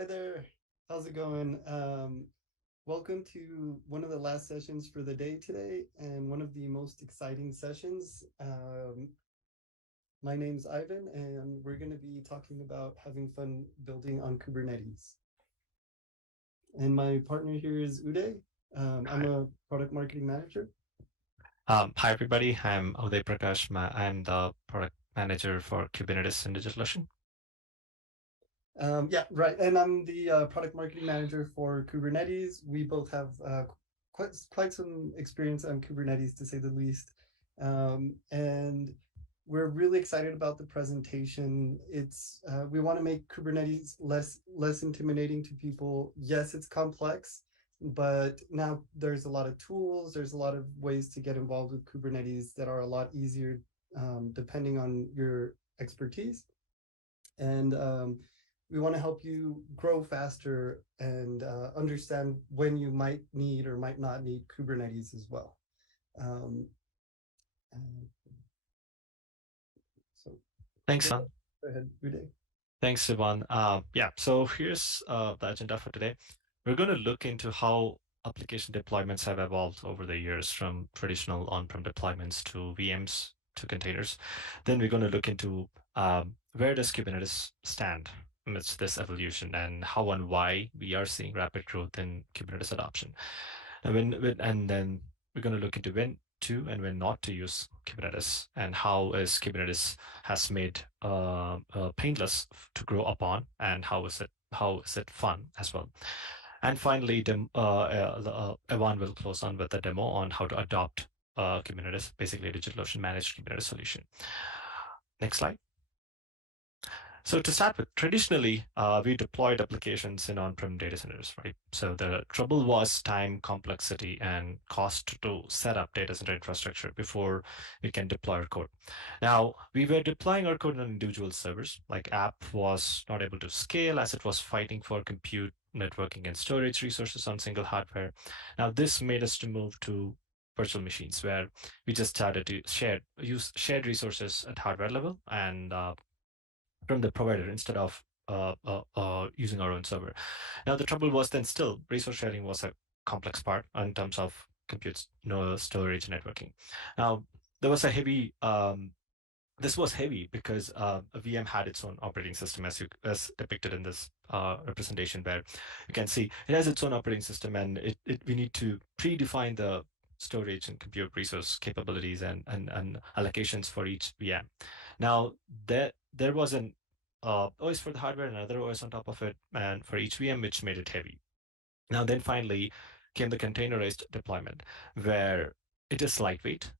Hi there. How's it going? Welcome to one of the last sessions for the day today and one of the most exciting sessions. My name's Ivan, and we're going to be talking about having fun building on Kubernetes. And my partner here is Udhay. I'm Hi. a product marketing manager. Hi, everybody. I'm Udhay Prakash. I'm the product manager for Kubernetes and DigitalOcean. Yeah, right. And I'm the product marketing manager for Kubernetes. We both have quite some experience on Kubernetes, to say the least. And we're really excited about the presentation. It's we want to make Kubernetes less intimidating to people. Yes, it's complex, but now there's a lot of tools. There's a lot of ways to get involved with Kubernetes that are a lot easier, depending on your expertise. And we want to help you grow faster and understand when you might need or might not need Kubernetes as well. Um, so Thanks, go son. ahead, Uday. Thanks, Sivan. So here's the agenda for today. We're going to look into how application deployments have evolved over the years from traditional on-prem deployments to VMs to containers. Then we're going to look into where does Kubernetes stand amidst this evolution and how and why we are seeing rapid growth in Kubernetes adoption. And then we're going to look into when to and when not to use Kubernetes and how is Kubernetes has made painless to grow upon and how is it fun as well. And finally, Evan will close on with a demo on how to adopt Kubernetes, basically a DigitalOcean managed Kubernetes solution. Next slide. So to start with, traditionally, we deployed applications in on-prem data centers, right? So the trouble was time, complexity, and cost to set up data center infrastructure before we can deploy our code. Now, we were deploying our code on individual servers, like app was not able to scale as it was fighting for compute, networking, and storage resources on single hardware. Now, this made us to move to virtual machines where we just started to use shared resources at hardware level and from the provider instead of using our own server. Now, the trouble was then still resource sharing was a complex part in terms of compute, storage, networking. Now, there was a heavy this was heavy because a VM had its own operating system, as depicted in this representation, where you can see it has its own operating system, and we need to predefine the storage and compute resource capabilities and allocations for each VM. Now, there was an OS for the hardware and another OS on top of it, and for each VM, which made it heavy. Now, then finally came the containerized deployment, where it is lightweight.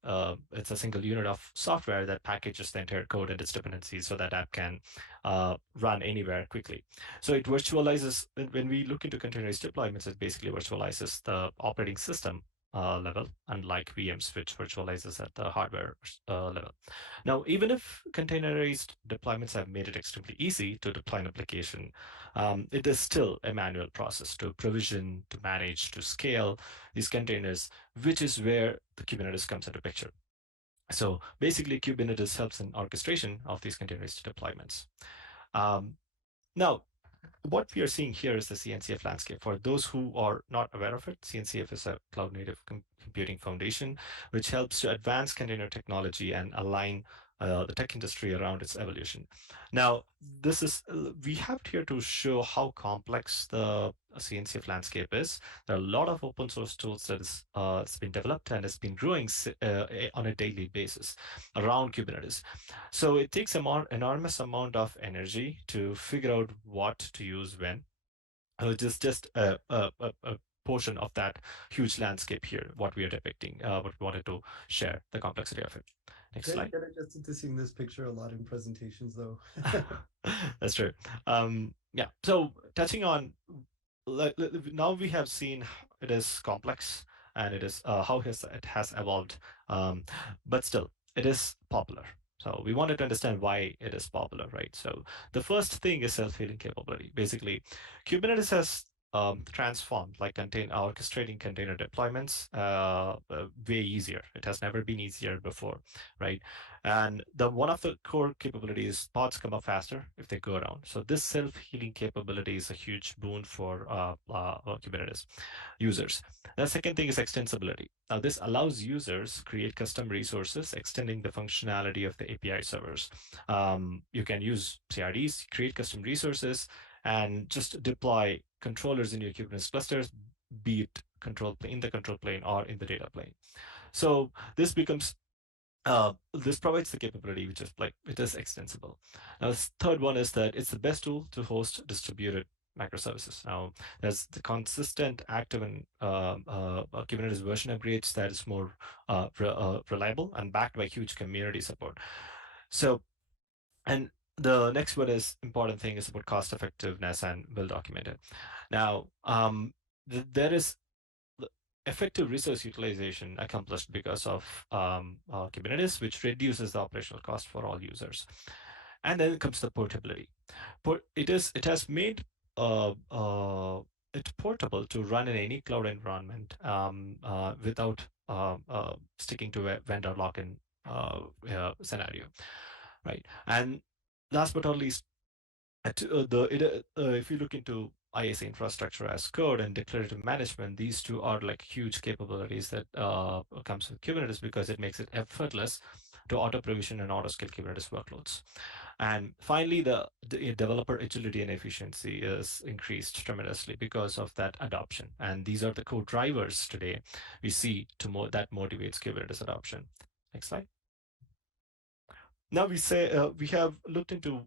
It's a single unit of software that packages the entire code and its dependencies so that app can run anywhere quickly. So it virtualizes, when we look into containerized deployments, it basically virtualizes the operating system level, unlike VMs, which virtualizes at the hardware level. Now, even if containerized deployments have made it extremely easy to deploy an application, it is still a manual process to provision, to manage, to scale these containers, which is where the Kubernetes comes into picture. So basically, Kubernetes helps in orchestration of these containerized deployments. Um, Now, what we are seeing here is the CNCF landscape. For those who are not aware of it, CNCF is a cloud native computing foundation, which helps to advance container technology and align the tech industry around its evolution. Now, we have here to show how complex the CNCF landscape is. There are a lot of open source tools that it's been developed and has been growing on a daily basis around Kubernetes. So it takes an enormous amount of energy to figure out what to use when. Just a portion of that huge landscape here, what we are depicting, what we wanted to share, the complexity of it. Next slide. Get adjusted to seeing this picture a lot in presentations, though. That's true. Yeah. So touching on, now we have seen it is complex and it is it has evolved, but still it is popular. So we wanted to understand why it is popular, right? So the first thing is self-healing capability. Basically, Kubernetes has transformed, like orchestrating container deployments way easier. It has never been easier before, right? And the one of the core capabilities, pods come up faster if they go down. So this self-healing capability is a huge boon for Kubernetes users. The second thing is extensibility. Now, this allows users create custom resources, extending the functionality of the API servers. You can use CRDs, create custom resources, and just deploy controllers in your Kubernetes clusters, be it in the control plane or in the data plane. So this provides the capability which is like it is extensible. Now, the third one is that it's the best tool to host distributed microservices. Now, there's the consistent, active, and Kubernetes version upgrades that is more reliable and backed by huge community support. So, and the next one is important thing is about cost effectiveness and well documented. Now, there is effective resource utilization accomplished because of Kubernetes, which reduces the operational cost for all users. And then comes the portability. It has made it portable to run in any cloud environment without sticking to a vendor lock-in scenario, right? And last but not least, if you look into IAC infrastructure as code and declarative management, these two are like huge capabilities that comes with Kubernetes because it makes it effortless to auto provision and auto scale Kubernetes workloads. And finally, the developer agility and efficiency is increased tremendously because of that adoption. And these are the core drivers today we see that motivates Kubernetes adoption. Next slide. Now we have looked into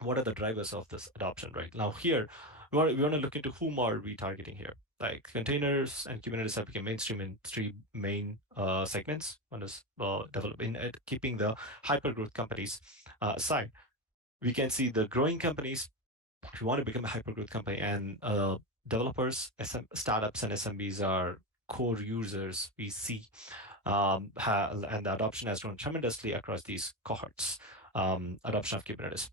what are the drivers of this adoption, right? Now here, we want to look into whom are we targeting here. Like containers and Kubernetes have become mainstream in three main segments. One is developing, keeping the hypergrowth companies aside. We can see the growing companies. If you want to become a hypergrowth company, and developers, startups, and SMBs are core users we see, and the adoption has grown tremendously across these cohorts. Adoption of Kubernetes.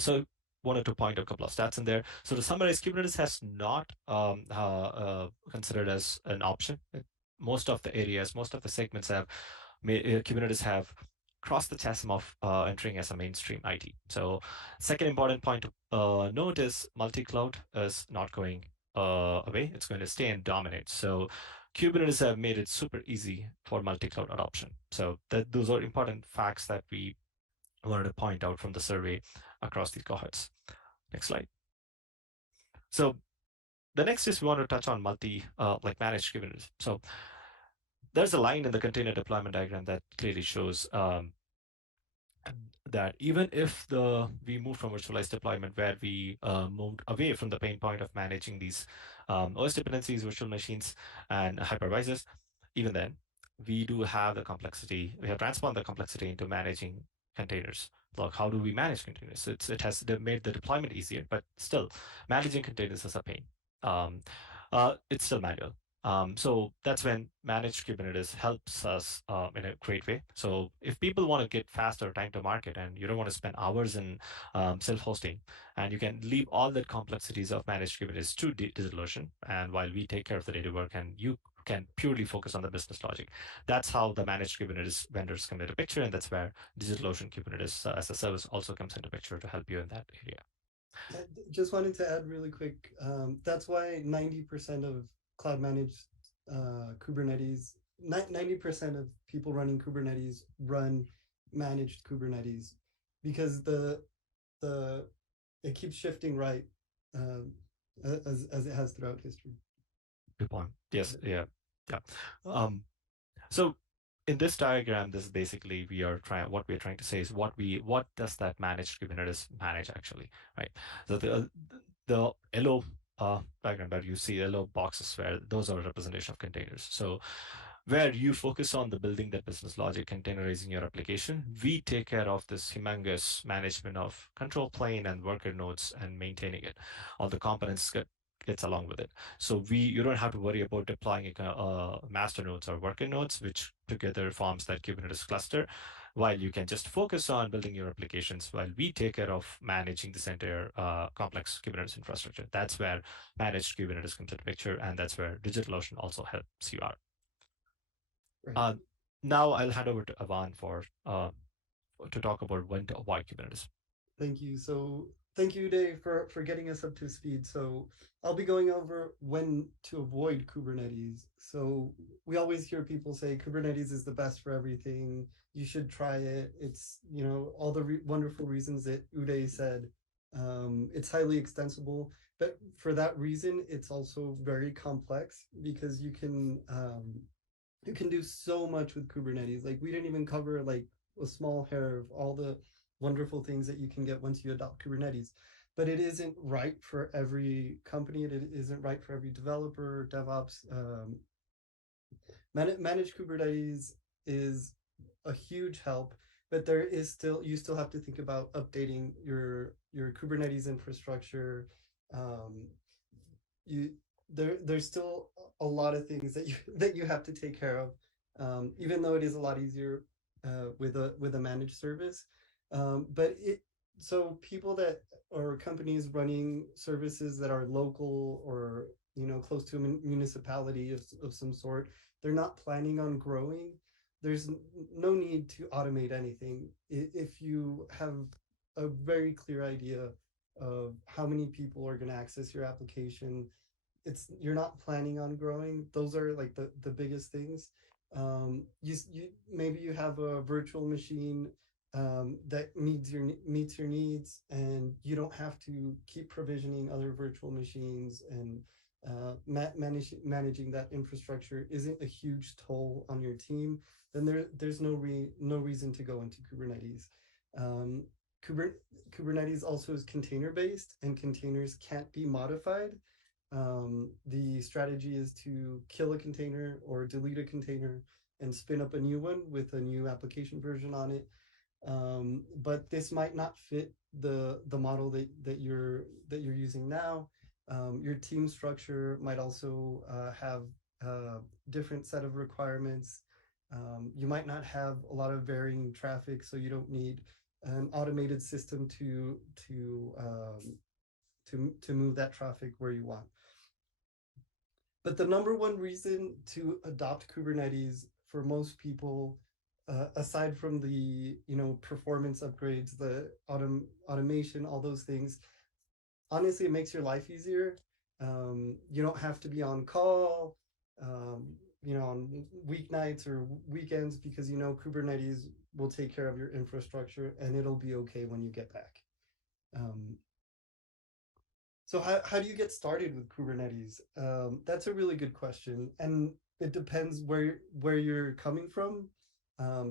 So wanted to point a couple of stats in there. So to summarize, Kubernetes has not considered as an option. Most of the areas, most of the segments have Kubernetes have crossed the chasm of entering as a mainstream IT. So second important point to note is multi-cloud is not going away. It's going to stay and dominate. So Kubernetes have made it super easy for multi-cloud adoption. So those are important facts that we wanted to point out from the survey across these cohorts. Next slide. So the next is we want to touch on like managed Kubernetes. So there's a line in the container deployment diagram that clearly shows that even if we move from virtualized deployment where we moved away from the pain point of managing these OS dependencies, virtual machines, and hypervisors, even then, we do have the complexity. We have transformed the complexity into managing containers. Like, how do we manage containers? It has made the deployment easier, but still, managing containers is a pain. It's still manual. So that's when managed Kubernetes helps us in a great way. So if people want to get faster time to market and you don't want to spend hours in self-hosting, and you can leave all the complexities of managed Kubernetes to DigitalOcean, and while we take care of the data work and you can purely focus on the business logic. That's how the managed Kubernetes vendors come into picture, and that's where DigitalOcean Kubernetes as a service also comes into picture to help you in that area. Just wanted to add really quick. That's why 90% of cloud managed Kubernetes, 90% of people running Kubernetes run managed Kubernetes, because the it keeps shifting right, as it has throughout history. Good point. Yes. Yeah. So in this diagram, this is basically what we're trying to say is what does that managed Kubernetes manage actually, right? So the yellow diagram that you see, yellow boxes, where those are a representation of containers. So where you focus on the building that business logic, containerizing your application, we take care of this humongous management of control plane and worker nodes and maintaining it. All the components gets along with it. So you don't have to worry about deploying master nodes or worker nodes, which together forms that Kubernetes cluster, while you can just focus on building your applications while we take care of managing this entire complex Kubernetes infrastructure. That's where managed Kubernetes comes into picture, and that's where DigitalOcean also helps you out. Right. Uh, Now I'll hand over to Avan to talk about when to avoid Kubernetes. Thank you. So thank you, Udhay, for getting us up to speed. So I'll be going over when to avoid Kubernetes. So we always hear people say Kubernetes is the best for everything. You should try it. It's, all the wonderful reasons that Udhay said. It's highly extensible, but for that reason, it's also very complex because you can do so much with Kubernetes. Like we didn't even cover like a small hair of all the wonderful things that you can get once you adopt Kubernetes. But it isn't right for every company. It isn't right for every developer, DevOps. Managed Kubernetes is a huge help, but you still have to think about updating your Kubernetes infrastructure. Um, you there's still a lot of things that you have to take care of, even though it is a lot easier with a managed service. But it so people that or companies running services that are local or close to a municipality of some sort, they're not planning on growing. There's no need to automate anything if you have a very clear idea of how many people are going to access your application. You're not planning on growing. Those are like the biggest things. You maybe you have a virtual machine that meets your needs, and you don't have to keep provisioning other virtual machines, and managing that infrastructure isn't a huge toll on your team. Then there's no reason to go into Kubernetes. Um, Kubernetes also is container based, and containers can't be modified. The strategy is to kill a container or delete a container and spin up a new one with a new application version on it. But this might not fit the model that you're using now. Your team structure might also have a different set of requirements. You might not have a lot of varying traffic, so you don't need an automated system to move that traffic where you want. But the number one reason to adopt Kubernetes for most people, aside from the performance upgrades, the automation, all those things, honestly, it makes your life easier. You don't have to be on call, on weeknights or weekends, because Kubernetes will take care of your infrastructure and it'll be okay when you get back. So how do you get started with Kubernetes? That's a really good question, and it depends where you're coming from.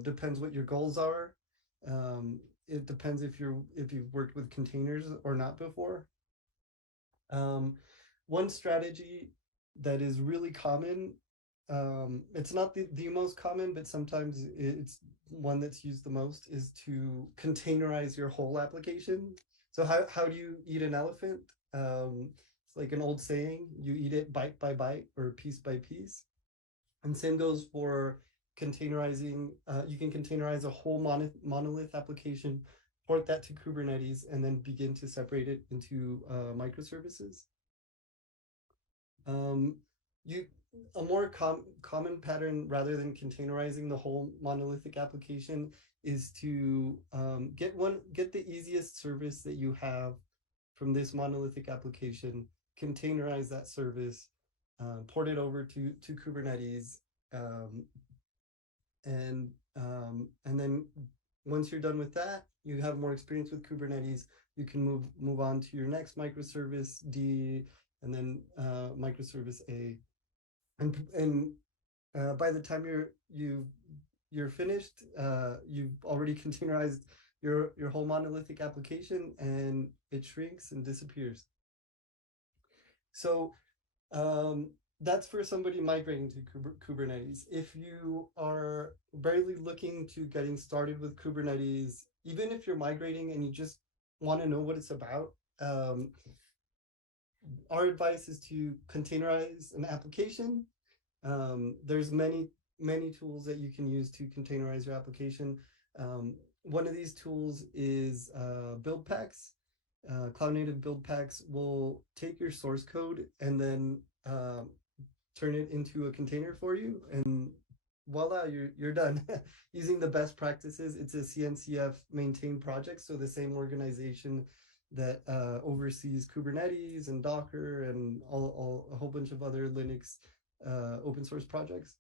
Depends what your goals are. It depends if you've worked with containers or not before. One strategy that is really common, it's not the most common, but sometimes it's one that's used the most, is to containerize your whole application. So how do you eat an elephant? It's like an old saying, you eat it bite by bite or piece by piece. And same goes for containerizing. You can containerize a whole monolith application, port that to Kubernetes, and then begin to separate it into microservices. A more common pattern, rather than containerizing the whole monolithic application, is to get the easiest service that you have from this monolithic application, containerize that service, port it over to Kubernetes, and then once you're done with that, you have more experience with Kubernetes, you can move on to your next microservice D, and then microservice A, and by the time you're finished, you've already containerized your whole monolithic application, and it shrinks and disappears. So that's for somebody migrating to Kubernetes. If you are barely looking to getting started with Kubernetes, even if you're migrating and you just want to know what it's about, our advice is to containerize an application. There's many tools that you can use to containerize your application. One of these tools is build packs. Cloud native build packs will take your source code and then turn it into a container for you, and voila, you're done. Using the best practices. It's a CNCF maintained project, so the same organization that oversees Kubernetes and Docker and all a whole bunch of other Linux open source projects.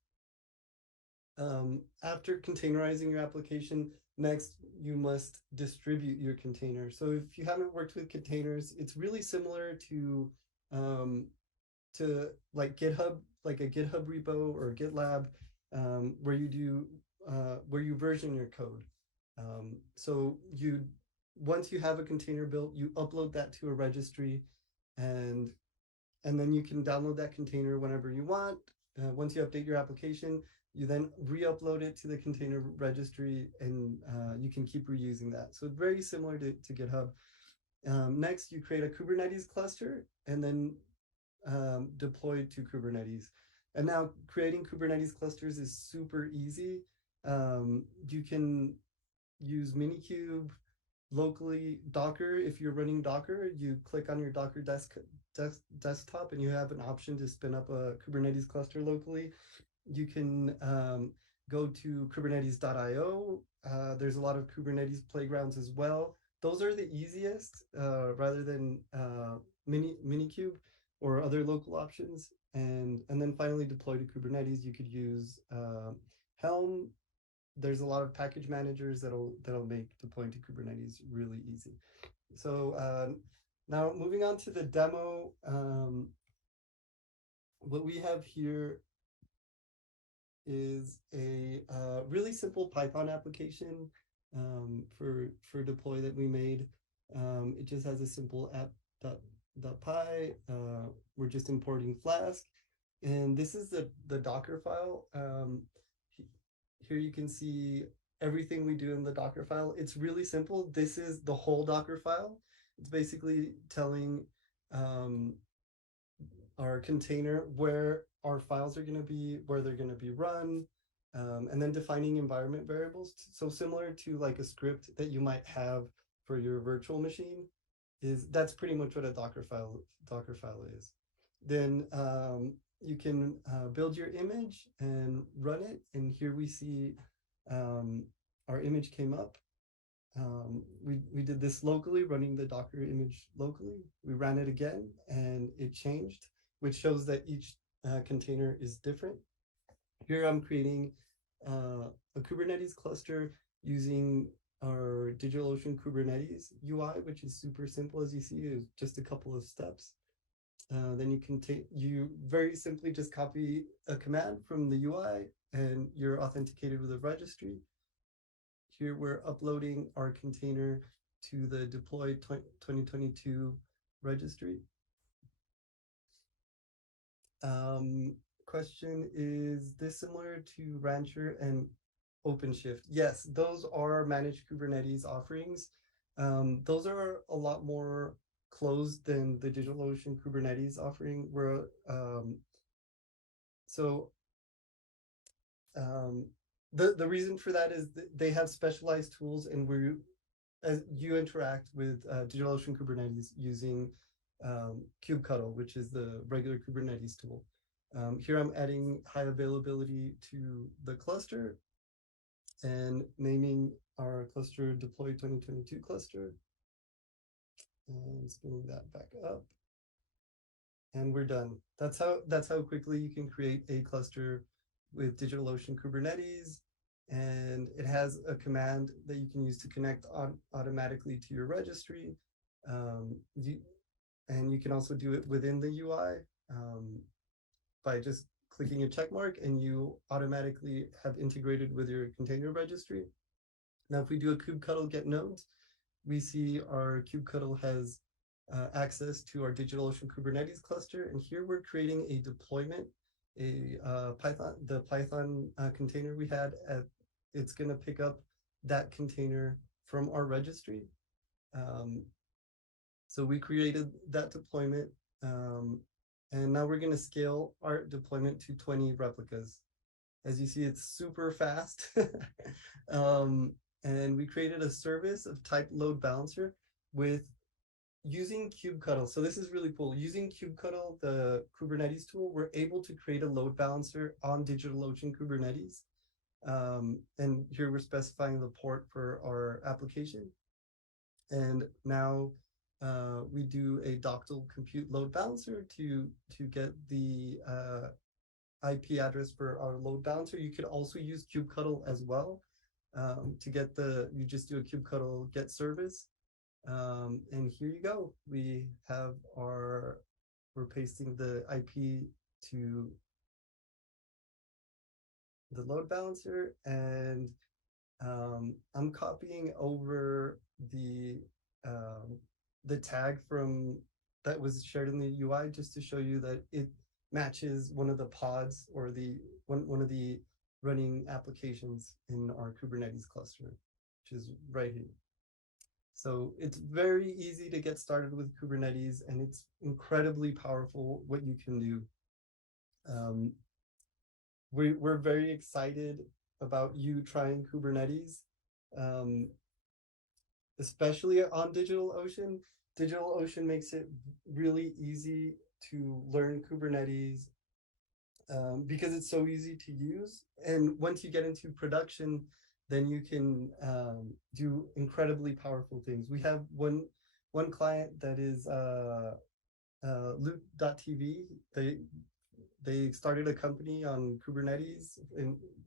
After containerizing your application, next you must distribute your container. So if you haven't worked with containers, it's really similar to like GitHub, like a GitHub repo or GitLab, where you do where you version your code. So you once you have a container built, you upload that to a registry, and then you can download that container whenever you want. Once you update your application, you then re-upload it to the container registry, and you can keep reusing that. So very similar to GitHub. Next, you create a Kubernetes cluster and then deploy to Kubernetes. And now creating Kubernetes clusters is super easy. You can use Minikube locally. Docker, if you're running Docker, you click on your Docker desktop and you have an option to spin up a Kubernetes cluster locally. You can go to kubernetes.io. There's a lot of Kubernetes playgrounds as well. Those are the easiest rather than Minikube or other local options. And then finally deploy to Kubernetes. You could use Helm. There's a lot of package managers that'll make deploying to Kubernetes really easy. So now moving on to the demo, what we have here is a really simple Python application for deploy that we made. It just has a simple app.py. We're just importing Flask, and this is the Docker file. Here you can see everything we do in the Docker file. It's really simple. This is the whole Docker file. It's basically telling our container where our files are going to be, where they're going to be run, and then defining environment variables. So similar to like a script that you might have for your virtual machine, that's pretty much what a Docker file is. Then you can build your image and run it. And here we see our image came up. We did this locally, running the Docker image locally. We ran it again and it changed, which shows that each container is different. Here I'm creating a Kubernetes cluster using our DigitalOcean Kubernetes UI, which is super simple. As you see, it's just a couple of steps. Then you very simply just copy a command from the UI and you're authenticated with a registry. Here we're uploading our container to the deployed 2022 registry. Question, is this similar to Rancher and OpenShift? Yes, those are managed Kubernetes offerings. Those are a lot more closed than the DigitalOcean Kubernetes offering. The reason for that is that they have specialized tools, and as you interact with DigitalOcean Kubernetes using kubectl, which is the regular Kubernetes tool. Here I'm adding high availability to the cluster and naming our cluster deploy 2022 cluster, and spinning that back up. And we're done. That's how quickly you can create a cluster with DigitalOcean Kubernetes. And it has a command that you can use to connect automatically to your registry. And you can also do it within the UI by just clicking a check mark, and you automatically have integrated with your container registry. Now, if we do a kubectl get nodes, we see our kubectl has access to our DigitalOcean Kubernetes cluster. And here we're creating a deployment, the Python container we had. It's going to pick up that container from our registry. So we created that deployment. And now we're going to scale our deployment to 20 replicas. As you see, it's super fast. um, and we created a service of type load balancer with using kubectl. So this is really cool. Using kubectl, the Kubernetes tool, we're able to create a load balancer on DigitalOcean Kubernetes. And here we're specifying the port for our application. And now we do a Doctal compute load balancer to get the IP address for our load balancer. You could also use kubectl as well to get you just do a kubectl get service. And here you go. We're pasting the IP to the load balancer, and I'm copying over the tag from that was shared in the UI just to show you that it matches one of the pods or one of the running applications in our Kubernetes cluster, which is right here. So it's very easy to get started with Kubernetes, and it's incredibly powerful what you can do. We're very excited about you trying Kubernetes, especially on DigitalOcean. DigitalOcean makes it really easy to learn Kubernetes because it's so easy to use. And once you get into production, then you can do incredibly powerful things. We have one client that is Loot.tv. They started a company on Kubernetes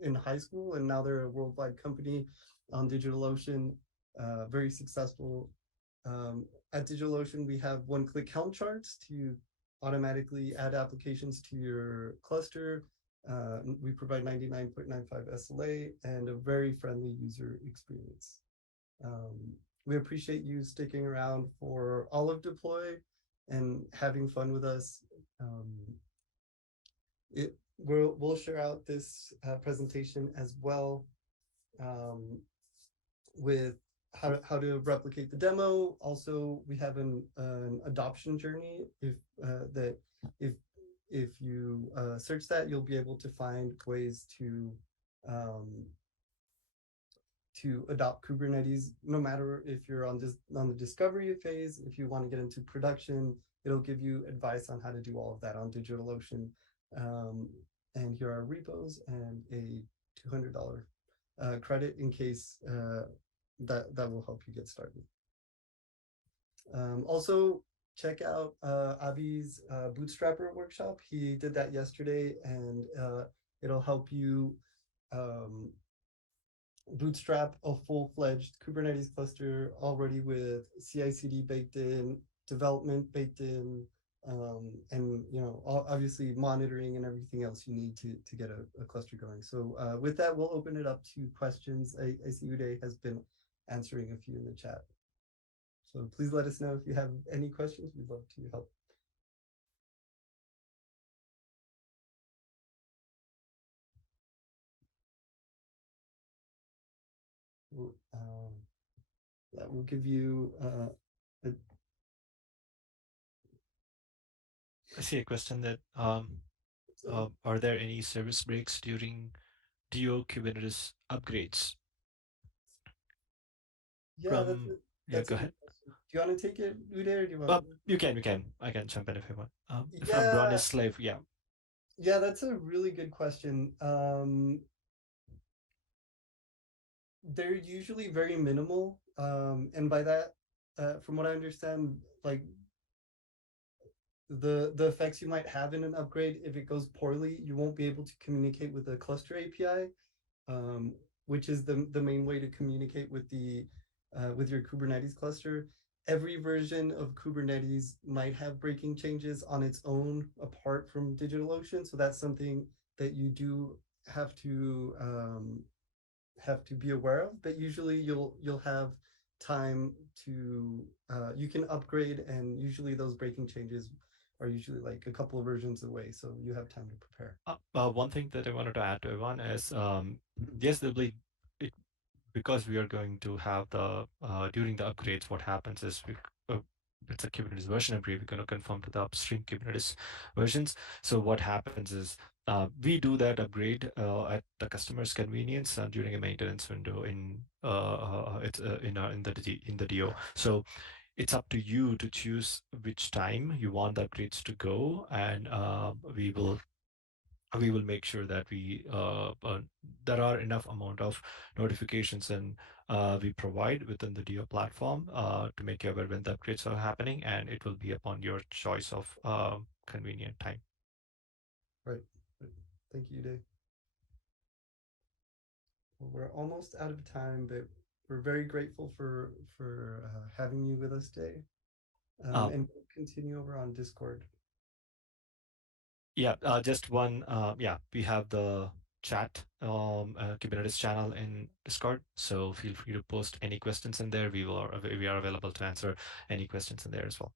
in high school, and now they're a worldwide company on DigitalOcean, very successful. At DigitalOcean, we have one-click Helm charts to automatically add applications to your cluster. We provide 99.95 SLA and a very friendly user experience. We appreciate you sticking around for all of deploy and having fun with us. We'll share out this presentation as well with how to replicate the demo. Also, we have an adoption journey. If you search that, you'll be able to find ways to adopt Kubernetes, no matter if you're on the discovery phase. If you want to get into production, it'll give you advice on how to do all of that on DigitalOcean. And here are repos and a $200 credit in case that will help you get started. Also, check out Avi's Bootstrapper workshop. He did that yesterday, and it'll help you bootstrap a full-fledged Kubernetes cluster already with CI/CD baked in, development baked in, and obviously monitoring and everything else you need to get a cluster going. So with that, we'll open it up to questions. I see Udhay has been answering a few in the chat. So please let us know if you have any questions. We'd love to help. That will give you I see a question that are there any service breaks during DO Kubernetes upgrades? Yeah, that's go a ahead. good question. Do you want to take it, Udhay, or do you want? You can. I can jump in if you want. From Yeah. Bronislav, yeah. Yeah, that's a really good question. They're usually very minimal, and by that, from what I understand, like the effects you might have in an upgrade, if it goes poorly, you won't be able to communicate with the cluster API, which is the main way to communicate with your Kubernetes cluster. Every version of Kubernetes might have breaking changes on its own apart from DigitalOcean, so that's something that you do have to be aware of. But usually you'll have time to you can upgrade, and usually those breaking changes are usually like a couple of versions away, so you have time to prepare. One thing that I wanted to add to Ivan is yes, there'll be because we are going to have the during the upgrades, what happens is it's a Kubernetes version upgrade, we're going to conform to the upstream Kubernetes versions. So what happens is we do that upgrade at the customer's convenience during a maintenance window in the DO. So it's up to you to choose which time you want the upgrades to go, and we will make sure that there are enough amount of notifications and we provide within the DO platform to make you aware when the upgrades are happening, and it will be upon your choice of convenient time. Right. Thank you, Udhay. Well, we're almost out of time, but we're very grateful for having you with us today. Uh, And we'll continue over on Discord. yeah, just one. Yeah, we have the chat Kubernetes channel in Discord, so feel free to post any questions in there. We are available to answer any questions in there as well.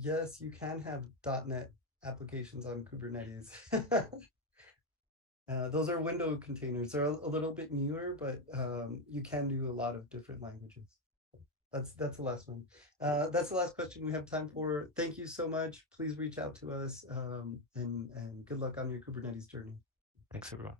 Yes, you can have .NET applications on Kubernetes. Those are window containers. They're a little bit newer, but you can do a lot of different languages. That's the last one. That's the last question we have time for. Thank you so much. Please reach out to us, and good luck on your Kubernetes journey. Thanks, everyone.